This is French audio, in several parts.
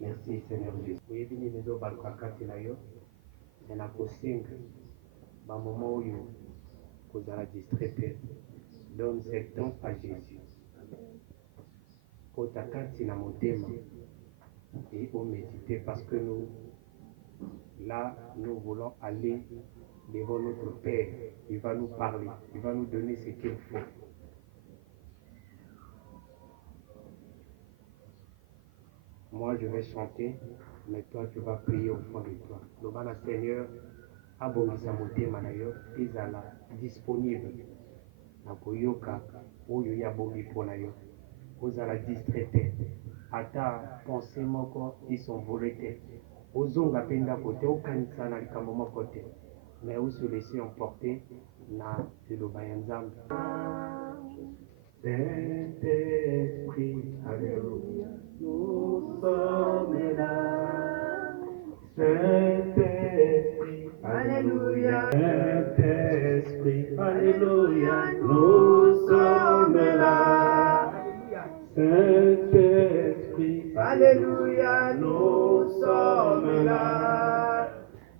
Merci Seigneur Jésus. Oyebini lezo baluka kati na yo na kosenga bamoment oyo kozala distrait te. Donne ce temps à Jésus. Kota kati na motema et au méditer parce que nous voulons aller devant notre Père. Il va nous parler, il va nous donner ce qu'il faut. Moi, je vais chanter, mais toi, tu vas prier au fond de toi. Lobana Seigneur, abongisa motema na yo, ezala disponible. Na koyoka, oyo ya bongi pona yo. Ozala distraité. Ata pensée moko, ils sont volés. Ozonga penda kote, okanisa na likambo moko te. Mais où se laisser emporter na liloba ya Nzambe. Saint-Esprit, alléluia, nous sommes là. Saint-Esprit, alléluia. Saint-Esprit, alléluia, nous sommes là. Saint-Esprit, alléluia, nous sommes là.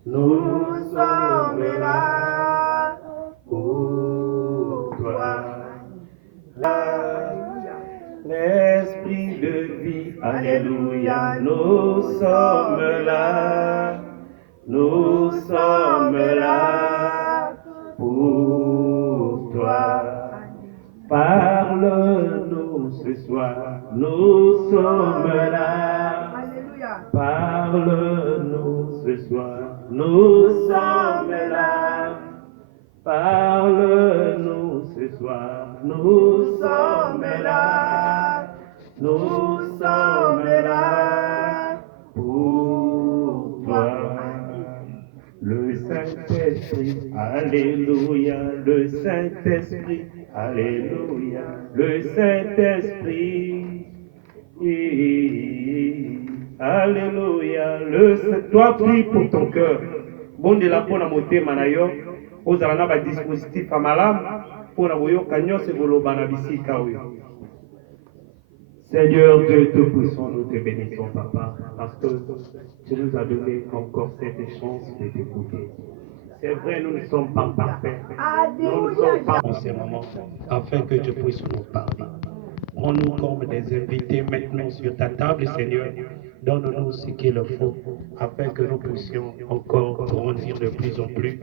Nous sommes là pour toi. L'esprit de vie, alléluia, nous sommes là. Nous sommes là pour toi. Parle-nous ce soir, nous sommes là. Parle-nous ce soir, nous sommes là. Parle-nous ce soir, nous sommes là. Nous sommes là pour toi. Le Saint-Esprit, alléluia, le Saint-Esprit, alléluia, le Saint-Esprit, alléluia, toi prie pour ton cœur. Bon de la bonne moté manayo, aux alana dispositif à malam, pour la voyo kanyo se volobana bisika oyo. Seigneur Dieu Tout-Puissant, nous te bénissons, Papa, parce que tu nous as donné encore cette chance de t'écouter. C'est vrai, nous ne sommes pas parfaits. Nous ne sommes pas en ces moments, afin que tu puisses nous parler. Prends-nous comme des invités maintenant sur ta table, Seigneur. Donne-nous ce qu'il faut, afin que nous puissions encore grandir de plus en plus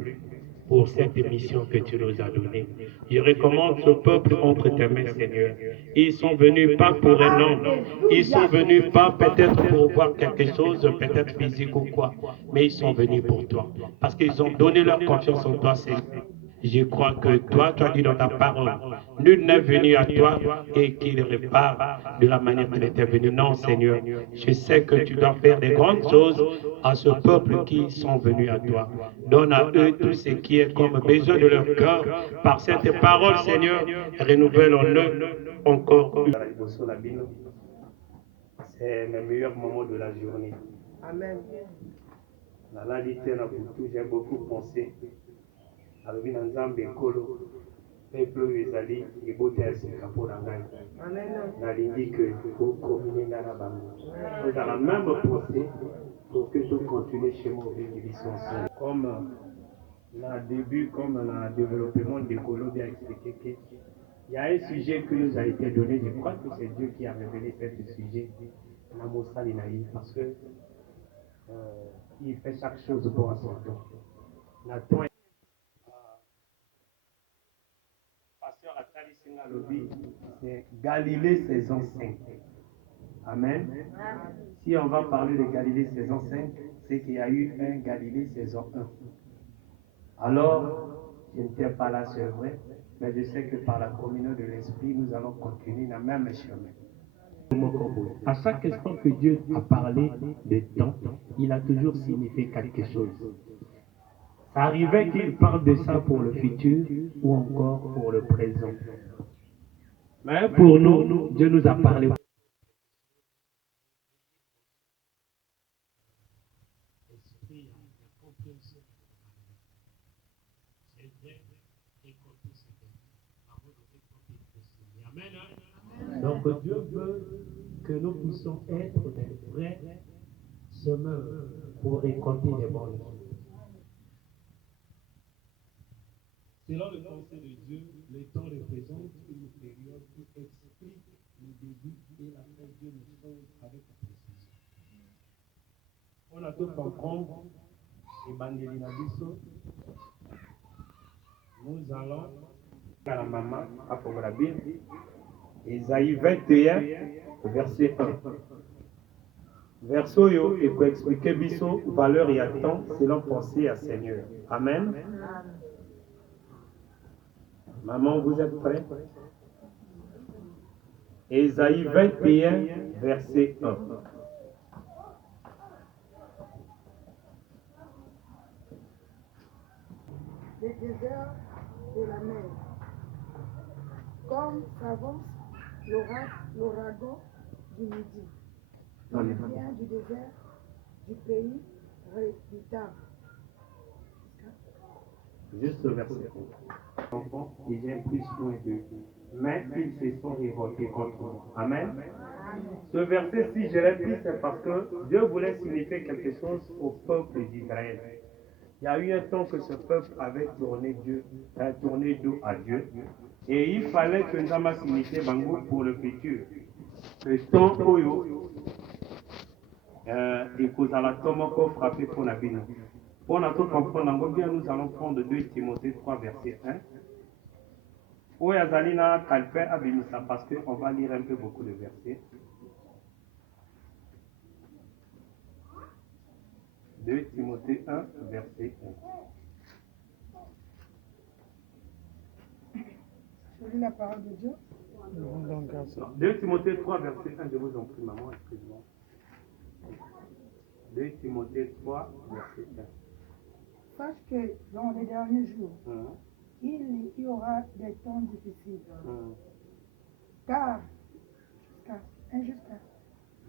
pour cette mission que tu nous as donnée. Je recommande ce peuple entre tes mains, Seigneur. Ils sont venus pas pour un homme, ils sont venus pas peut-être pour voir quelque chose, peut-être physique ou quoi, mais ils sont venus pour toi, parce qu'ils ont donné leur confiance en toi, Seigneur. Je crois que toi, tu as dit dans ta parole, nul n'est venu à toi et qu'il répare de la manière qu'il était venu. Non, Seigneur, je sais que tu dois faire des grandes choses à ce peuple qui sont venus à toi. Donne à eux tout ce qui est comme besoin de leur cœur. Par cette parole, Seigneur, renouvelle en eux encore. C'est le meilleur moment de la journée. Amen. J'ai beaucoup pensé. Alobi na Nzambe ekolo peuple oyo ezali ebota ya sika mpo na ngai nalingi ke okomine ngai na bango ozala même pensée pour que tocontinue chez moi ovivre biso ensemble comme na début comme na développement d'ekolo bien expliqué que il y a un sujet qui nous a été donné, je crois que c'est Dieu qui a révélé ce sujet na mosali na ye parce que il fait chaque chose pour à son temps na temps. C'est Galilée saison 5. Amen. Si on va parler de Galilée saison 5, c'est qu'il y a eu un Galilée saison 1. Alors, je n'étais pas là, c'est vrai, mais je sais que par la communion de l'Esprit, nous allons continuer dans le même chemin. À chaque instant que Dieu a parlé de temps, il a toujours signifié quelque chose. Ça arrivait qu'il parle de ça pour le futur ou encore pour le présent. Mais pour nous, Dieu nous a parlé. Amen. Donc Dieu veut que nous puissions être des vrais semeurs pour récolter les bonnes choses. Selon le conseil de Dieu, le temps représente une période qui explique le début et la fin. Dieu nous sonde avec précision. On a tout comprendre, et Bandeli Nabiso, nous allons à la maman, à la Bible, Ésaïe 21, verset 1. Verso yo, et pour expliquer biso, valeur et attente, selon pensée à Seigneur. Amen. Maman, vous êtes prêts? Ésaïe 21, verset 1. Les déserts de la mer, comme s'avance l'ouragan du midi. Il vient du désert du pays redoutable. Juste le verset 1. Enfants, ils aiment plus loin d'eux, mais ils se sont révoltés contre moi. Amen. Ce verset, si je l'ai pris, c'est parce que Dieu voulait signifier quelque chose au peuple d'Israël. Il y a eu un temps que ce peuple avait tourné dos à Dieu. Et il fallait que Nzama signifie Bango pour le futur. Le temps Oyo, et Kozala Tomoko frappé pour la vie. Pour notre comprendre, bien, nous allons prendre 2 Timothée 3, verset 1. Où Yazalina Kalpe Abimisa, parce qu'on va lire un peu beaucoup de versets. 2 Timothée 1, verset 1. Je lis la parole de Dieu. 2 Timothée 3, verset 1, je vous en prie, maman, excusez-moi. 2 Timothée 3, verset 1. Sache que dans les derniers jours, il y aura des temps difficiles. Car,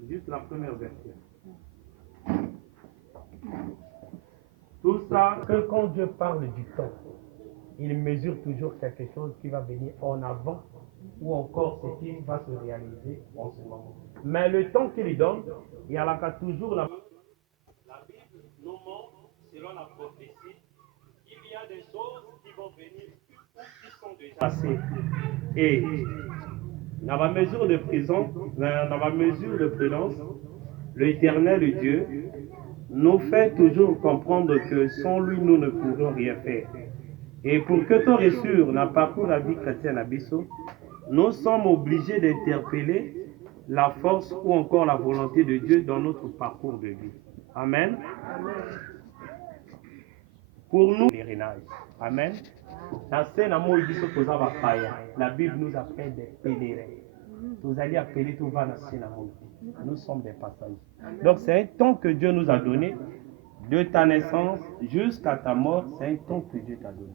juste la première version. Tout ça, que quand Dieu parle du temps, il mesure toujours quelque chose qui va venir en avant ou encore ce qui va se réaliser en ce moment. Mais le temps qu'il donne, il y a toujours la Bible nous montre, selon la prophétie, qu'il y a des choses qui vont venir ou qui sont déjà passées. Et dans la mesure de prudence, l'Éternel Dieu nous fait toujours comprendre que sans lui, nous ne pourrons rien faire. Et pour que tu reçures dans le parcours de la vie chrétienne à Bissau, nous sommes obligés d'interpeller la force ou encore la volonté de Dieu dans notre parcours de vie. Amen. Pour nous, pèlerinage. Amen. La Bible nous appelle des pèlerins. Nous allons appeler tout va nous sommes des passagers. Donc c'est un temps que Dieu nous a donné, de ta naissance jusqu'à ta mort, c'est un temps que Dieu t'a donné.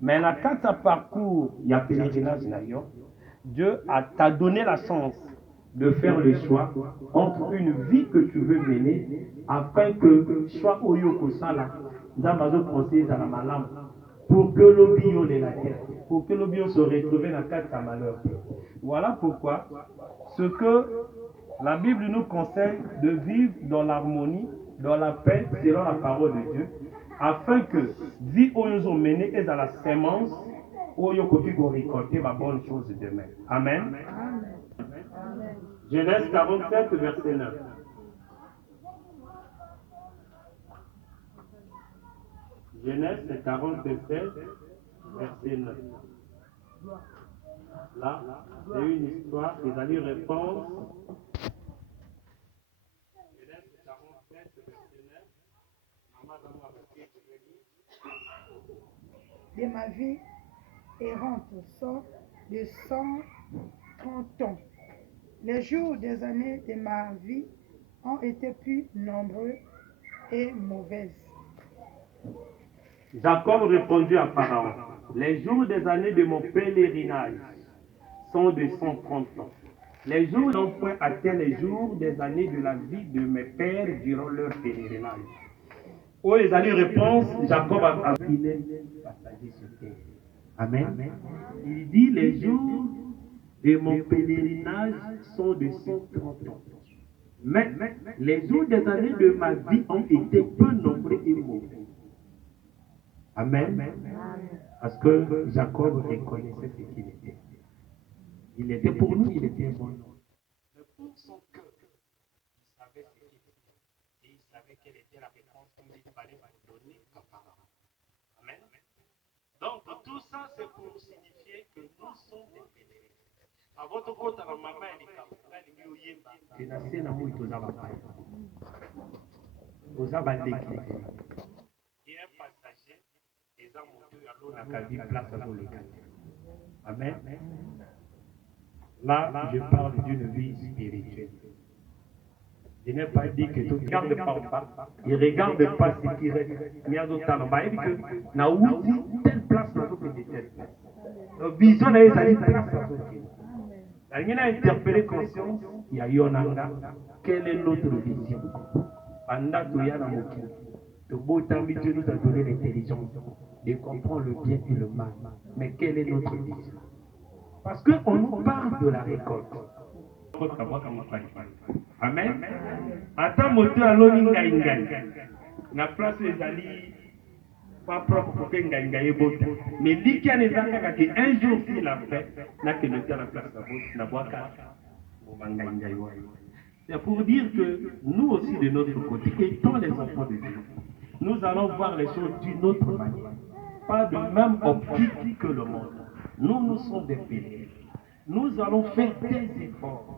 Mais là, quand tu parcours, il y a pèlerinage, Dieu t'a donné la chance de faire le choix entre une vie que tu veux mener afin que soit Oyoko Sala, Zamazo procède à la malam, pour que l'obio de la terre, pour que l'obio se retrouve dans quatre malheur. Voilà pourquoi ce que la Bible nous conseille de vivre dans l'harmonie, dans la paix, selon la parole de Dieu, afin que vie Oyozo mené est dans la sémence, Oyoko qui va récolter ma bonne chose demain. Amen. Genèse 47, verset 9. Genèse 47, verset 9. Là, c'est une histoire qui va lui répondre. Genèse 47, verset 9. De ma vie errante sort de 130 ans. Les jours des années de ma vie ont été plus nombreux et mauvaises. Jacob répondit à Pharaon, les jours des années de mon pèlerinage sont de 130 ans. Les jours n'ont point atteint les jours des années de la vie de mes pères durant leur pèlerinage. Oh, les années réponse, Jacob a fini passager sur terre. Amen. Il dit les jours de mon pèlerinage sont de 130 ans. Mais les jours des années de ma vie ont été peu nombreux et mauvais. Amen. Parce que Jacob reconnaissait ce qu'il était. Il était pour nous, il était bon. Mais pour son cœur, il savait ce qu'il était. Et il savait quelle était la réponse qu'il fallait donner apparemment. Amen. Donc, tout ça, c'est pour signifier que nous sommes des pèlerins. À votre côté, la maman est il y a un passager, les gens montent à l'eau, place à l'eau. Amen. Là, je parle d'une vie spirituelle. Je n'ai pas dit que tout regarde pas. Il ne regarde pas ce qui reste. Il y a d'autres temps. Il dit que na outi telle place na d'autres telle place. Vision na ezali place na d'autres. Il y a interpellé conscience. Il y a yonanga. Quelle est notre vision? Pendant que ya na moki. Le beau temps Dieu nous a donné l'intelligence de comprendre le bien et le mal. Mais quelle est notre vision? Parce qu'on nous parle de la récolte. Amen. Attends, moto aloni ngai. Na place les alliés, pas propre pour que ngai bota. Mais dit qu'il y a des gens qui un jour s'il a fait, n'a que le temps la place la boîte ngai. C'est pour dire que nous aussi de notre côté, étant les enfants de Dieu, nous allons voir les choses d'une autre manière. Pas de même optique que le monde. Nous sommes des pèlerins. Nous allons faire des efforts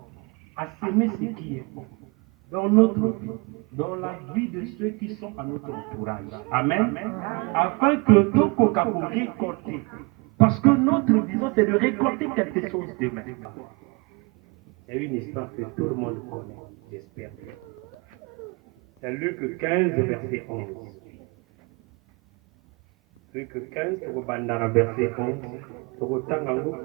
à s'aimer ce qui est bon dans notre vie, dans la vie de ceux qui sont à notre entourage. Amen. Afin que tout coca pour récolter. Parce que notre vision, c'est de récolter quelque chose demain. C'est une histoire que tout le monde connaît, j'espère. C'est Luc 15, verset 11. Luc 15, au bandara verset 11.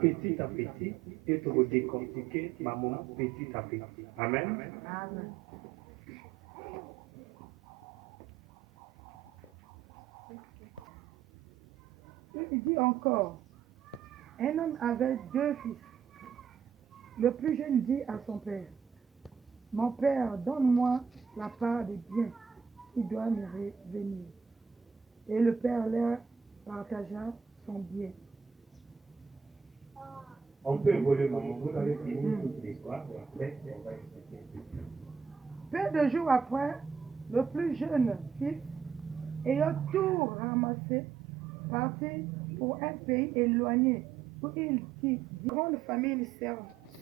Petit à petit, et pour décortiquer ma maman petit à petit. Amen. Amen. Il dit encore, un homme avait 2 fils. Le plus jeune dit à son père, mon père, donne-moi la part des biens qui doit me revenir. Et le père leur partagea son bien. On peut évoluer, maman. Vous avez fini toute l'histoire. Après, on va expliquer. Peu de jours après, le plus jeune fils, ayant tout ramassé, partit pour un pays éloigné où il dit grande famine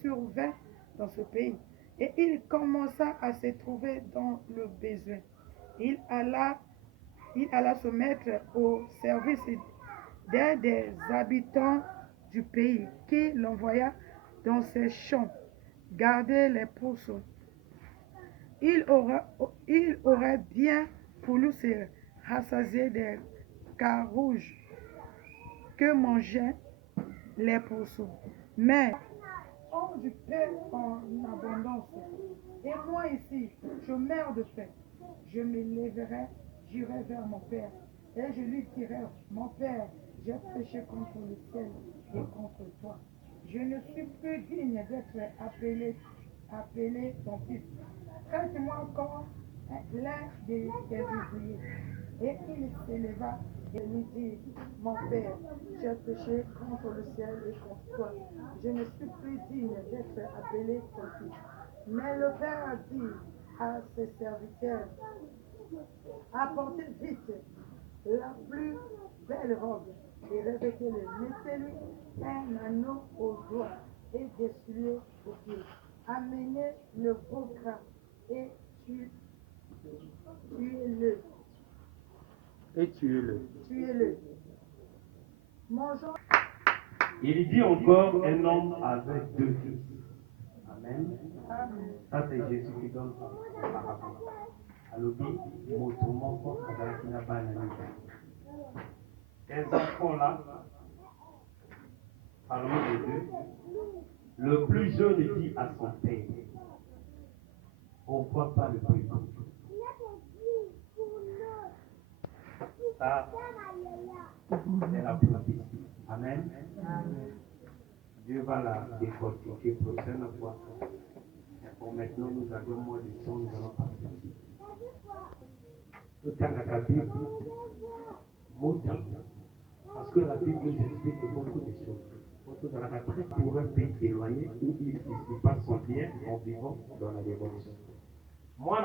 survint dans ce pays. Et il commença à se trouver dans le besoin. Il alla se mettre au service d'un des habitants du pays qui l'envoya dans ses champs garder les pourceaux. Il aurait bien voulu se rassasier des carouges que mangeaient les pourceaux. Mais on du pain en abondance. Et moi ici, je meurs de faim. Je me lèverai, j'irai vers mon père. Et je lui dirai, mon père, j'ai péché contre le ciel et contre toi. Je ne suis plus digne d'être appelé ton fils. Traite-moi comme l'un des ouvriers. Et il s'éleva et lui dit, mon père, j'ai péché contre le ciel et contre toi. Je ne suis plus digne d'être appelé ton fils. Mais le père a dit à ses serviteurs, apportez vite la plus belle robe et revêtez-le. Mettez-lui un anneau au doigt et des souliers aux pieds. Amenez le beau gras et tuez-le. Et tuez-le. Tuez-le. Mangeons. Il dit encore, un homme avec 2 fils. Amen. Amen. Ça, c'est Jésus qui donne la parabole. Alors, ces enfants-là, parmi les 2, le plus jeune dit à son père, pourquoi pas le plus grand? Ça, c'est la prophétie. Amen. Dieu va la décortiquer prochaine fois. Bon, maintenant, nous avons moins de temps, nous allons passer. Tout à la Bible, parce que la Bible nous explique beaucoup de choses. Pour un pays éloigné où il se passe son bien en vivant dans la dévotion. Moi,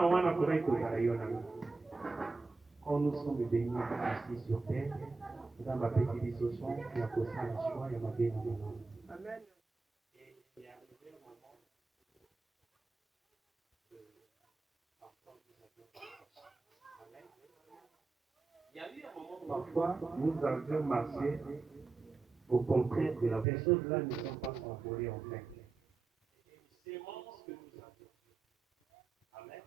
quand nous sommes bénis ici sur terre, dans ma petite dissociation, il y a pour ça la choix, il y a ma bien. Amen. Et il y a arrivé un moment il y a eu un moment parfois, nous avions marché au contraire de la vie. Ces choses-là ne sont pas envolées en fait. C'est une sémence que nous avions. Amen.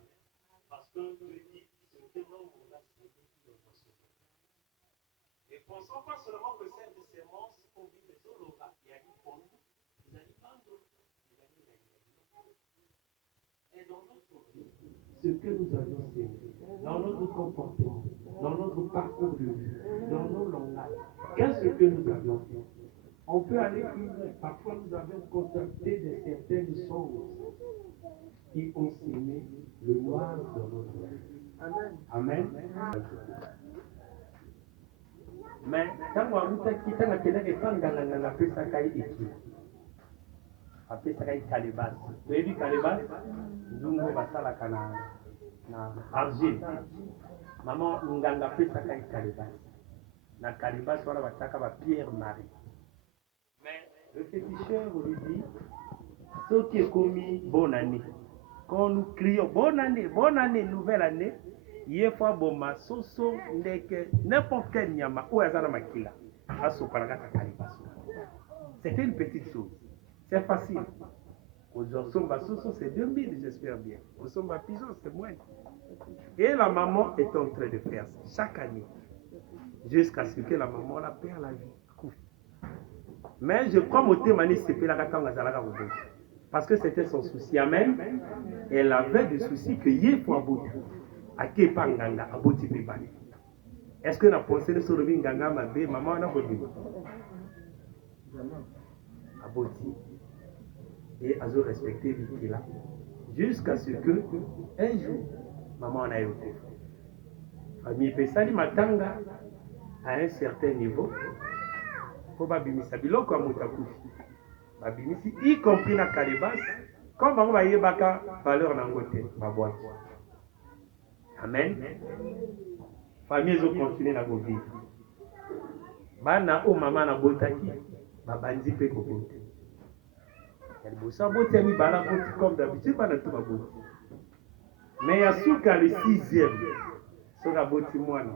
Parce que Dieu dit, ce que l'homme a semé, il va semer. Ne pensons pas seulement que cette sémence, on dit les autres, il y a une pomme, il y a une bande, il y a une. Et dans notre vie, ce que nous avions semé, dans notre comportement, dans notre parcours de vie, dans nos langages, qu'est-ce que nous avions fait? On peut aller plus loin. Parfois, nous avions contacté de certaines choses qui ont semé le noir dans notre vie. Amen. Amen. Mais quand on a quitté la télé, on a fait ça apesaka calebas. Tu as vu calebas? Nous basalaka na argile. Maman nganga apesaka calebas. Na calebas wana bataka ba Pierre Marie. Mais le féticheur lui dit ce qui est commis bonne année. Quand nous crions bonne année, nouvelle année, il faut boma soso ndeke n'importe quel nyama ou azana makila. Asopalaka calebas. C'était une petite chose. C'est facile. Aujourd'hui, c'est 2000, j'espère bien. Au Somba Pigeon, c'est moins. Et la maman est en train de faire ça chaque année. Jusqu'à ce que la maman la perd la vie. Mais je crois que parce que c'était son souci. Amen. Elle avait des soucis que Yefo Aboti. Ake Panganga Aboti Pibani. Est-ce que la pensée de Sorobi Nganga Mabé, maman n'a pas dit Aboti. Et à respecter là jusqu'à ce que un jour maman a été famille pesali matanga à un certain niveau pour babimisa biloko amotaku babimisi y compris na calebas comme bango bayebaka valeur nango te baboite. Amen. Famille zo continuer na vivre bana o mama na botaki babandi pe kokota. Comme d'habitude, pas tout ma boutique. Mais il y a Souka le 6e, Souka Botimoine,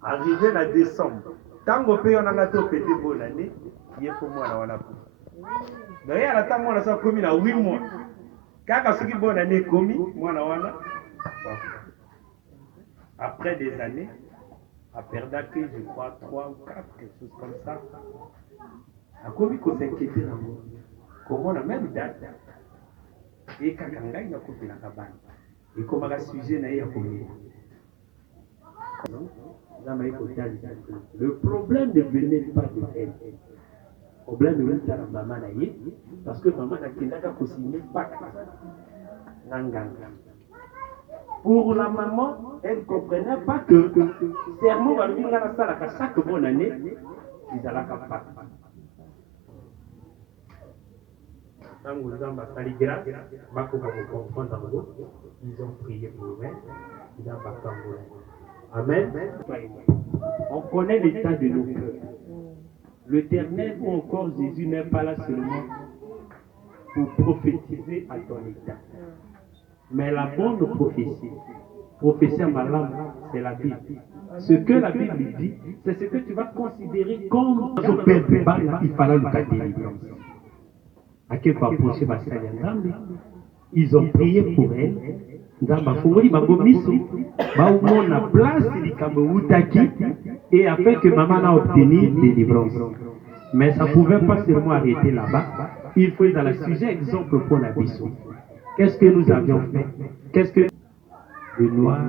arrivé en décembre. Tant qu'on paye, on a pété bonne année, il est pour moi là, on a pour. D'ailleurs, à la temps, on a commis à 8 mois. Quand on a bonne année commis, moi, on a. Après des années, à perdre que je crois 3 ou 4, quelque chose comme ça, a commis qu'on s'inquiétait dans le monde. Comment on a même date et quand on a coupé la cabane et comment on a sujet n'a eu à combien le problème ne venait pas de elle. Le problème venait de la maman parce que maman n'a qu'à signer pas pour la maman, elle ne comprenait pas que serment va venir à la salle à chaque bonne année ils allaient pas. Ils ont prié pour eux. Amen. On connaît l'état de nos cœurs. L'Éternel ou encore Jésus n'est pas là seulement pour prophétiser à ton état. Mais la bonne prophétie à ma langue, c'est la Bible. Ce que la Bible dit, c'est ce que tu vas considérer comme il fallait le cas de délivrance. Ils ont prié pour elle. Et afin que maman a obtenu délivrance. Mais ça ne pouvait pas seulement arrêter là-bas. Il faut dans le sujet exemple pour la Bissou. Qu'est-ce que nous avions fait? Qu'est-ce que le noir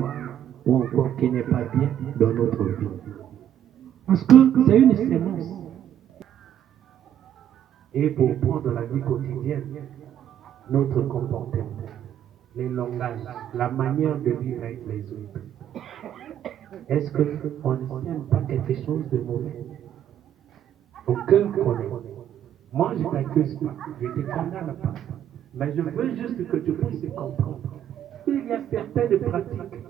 ou encore qui n'est pas bien dans notre vie? Parce que c'est une sémence. et pour prendre la vie quotidienne, notre comportement, les langages, la manière de vivre avec les autres. Est-ce qu'on ne sème pas quelque chose de mauvais? Ton cœur connaît. Moi, je ne t'accuse pas, je ne te condamne pas. Mais je veux juste que tu puisses comprendre qu'il y a certaines pratiques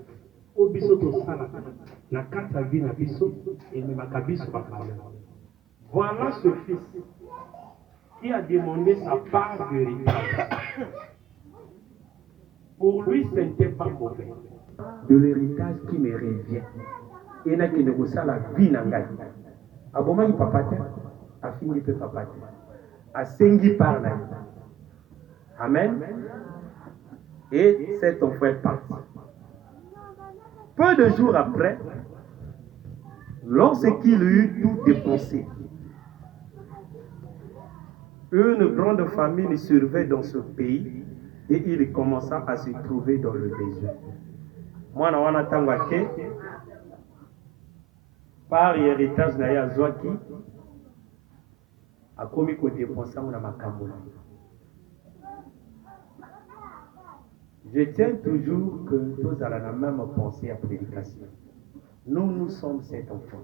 au bisoto sala, na kata vie na biso et ne makabiso pas malheur. Voilà ce fils qui a demandé sa part d'héritage. Pour lui, ce n'était pas mauvais. De l'héritage qui me revient. Et n'a que de ça la vie n'a pas. Abomani papa te, a fini pe papa te. A sengi par là. Amen. Et cet enfant est parti. Peu de jours après, lorsqu'il eut tout dépensé, une grande famine survint dans ce pays et il commença à se trouver dans le désert. Moi, je suis par héritage na ya zwaki akomi ko dépenser na makambo. Je tiens toujours que nous allons la même pensée à prédication. Nous sommes cet enfant.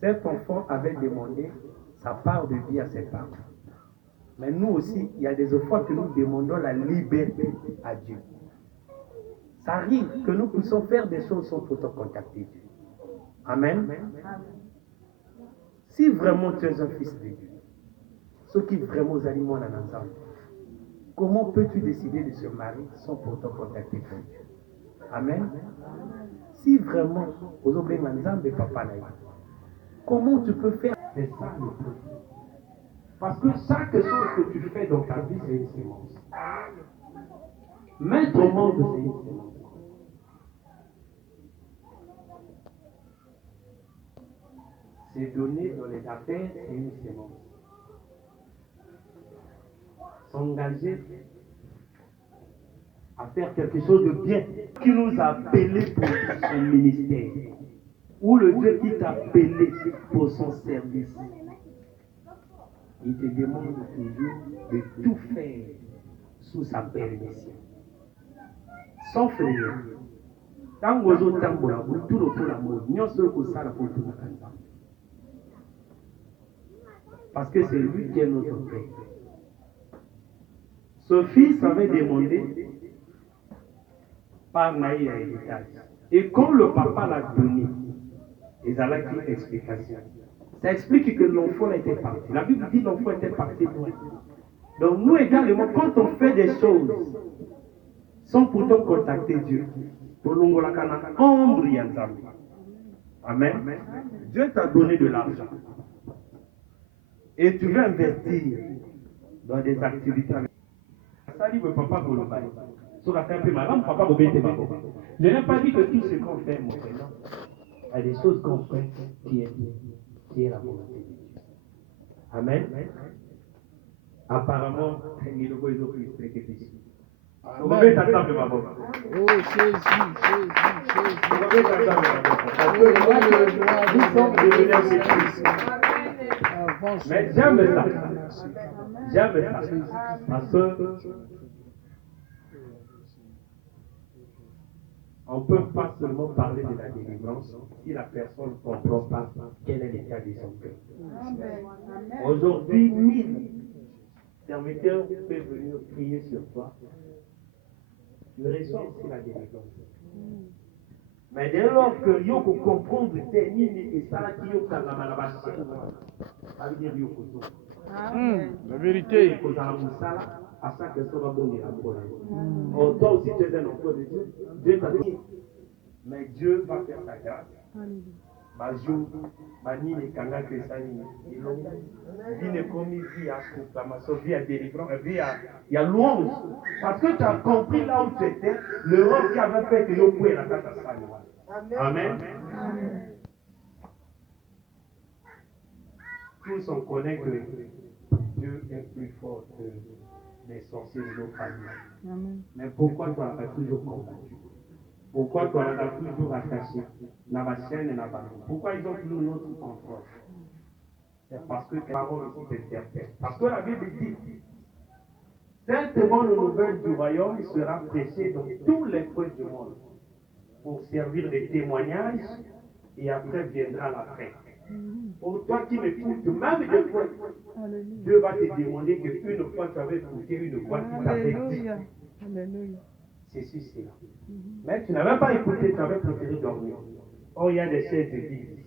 Cet enfant avait demandé sa part de vie à ses parents. Mais nous aussi, il y a des fois que nous demandons la liberté à Dieu. Ça arrive que nous puissions faire des choses sans pourtant contacter Dieu. Amen. Si vraiment tu es un fils de Dieu, ce qui vraiment aliments en ensemble, comment peux-tu décider de se marier sans pourtant contacter ton Dieu? Amen. Si vraiment, vous avez un papa, comment tu peux faire? C'est ça le truc. Parce que chaque chose que tu fais dans ta vie, c'est une sémence. Mettre au monde, c'est une sémence. C'est donner dans les affaires, c'est une sémence. S'engager à faire quelque chose de bien qui nous a appelés pour son ministère. Ou le Dieu qui t'a appelé pour son service. Il te demande toujours de tout faire sous sa permission. Sans frère. Quand vous êtes tout le monde, nous sommes parce que c'est lui qui est notre père. Ce fils avait demandé par Naï à héritage. Et quand le papa l'a donné, il a une explication. Ça explique que l'enfant était parti. La Bible dit que l'enfant était parti loin. Donc nous également, quand on fait des choses sans pourtant contacter Dieu, pour nous, Amen. Dieu t'a donné de l'argent. Et tu veux investir dans des activités. Ça dit le papa pour le mari. Sur la fin, papa pour bêter ma boca. Je n'ai pas dit que tout ce qu'on fait, mon frère, il y a des choses qu'on fait qui est la volonté de Dieu. Amen. Apparemment, il y a des choses qui sont on va mettre à table ma boca. Oh, Jésus. On va mettre à table ma boca. Parce que nous sommes devenus un Christ. Mais j'aime ça. J'aime ça. Parce que on ne peut pas seulement parler de la délivrance si la personne ne comprend pas quel est l'état de son cœur. Aujourd'hui, 1000 serviteurs peuvent venir prier sur toi. Tu reçois aussi la délivrance. Mais dès lors que Yoko comprend que c'est et ça qui est ça veut dire Yoko. La vérité. À chaque personne va donner la bonne. Oh, toi aussi tu es un enfant de Dieu. Dieu t'a dit. Mais Dieu va faire sa grâce. Bajou, Bani, les Kanga, Kressani, il est commis via proclamation, via délivrance, via louange. Parce que tu as compris là où tu étais, le rôle qui avait fait que l'on pouvait la carte à Amen. Tous on connaît que Dieu est plus fort que les sorciers de nos familles. Mais pourquoi tu as toujours combattu? Pourquoi tu as toujours attaché la chaîne et la ballon? Pourquoi ils ont toujours notre contrôle? C'est parce que la parole aussi est certaine. Parce que la Bible dit, cette bonne nouvelle du royaume sera prêchée dans tous les coins du monde pour servir de témoignage et après viendra la fin. Pour toi qui m'écoutes, même des fois, Dieu va te demander qu'une fois tu avais écouté une voix qui t'avait dit. Alléluia. Alléluia. C'est cela. Mais tu n'avais pas écouté, tu avais préféré dormir. Or, il y a des chaises vides.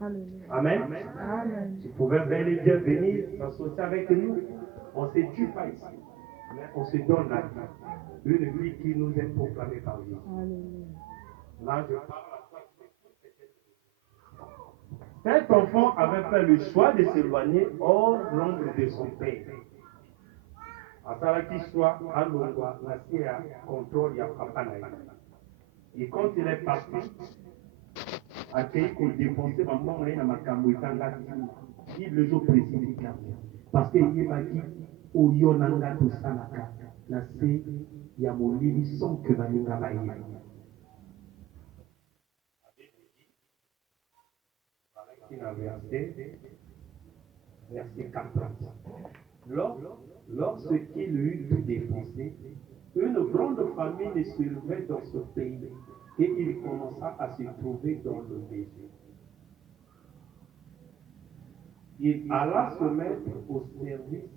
Alléluia. Amen. Amen. Tu pouvais bel et bien venir s'associer avec nous. On ne se tue pas ici. Mais on se donne la vie. Une vie qui nous est proclamée par Dieu. Alléluia. Là, je parle à toi qui m'écoutes. Cet enfant avait fait le choix de s'éloigner hors l'ombre de son père. Asalaki soit à l'ongwa, la à contrôle, il y a papa naï. Et quand il est parti, accueilli pour défoncer maman, il y a ma camouitanga, il le joue précipitamment. Parce qu'il y a dit, au yonanga tout sanaka, la sé, il y a mon lit sans que ma ninga baïe. Verset 4. Lorsqu'il eut tout défoncé, une grande famine se levait dans ce pays et il commença à se trouver dans le désert. Il alla se mettre au service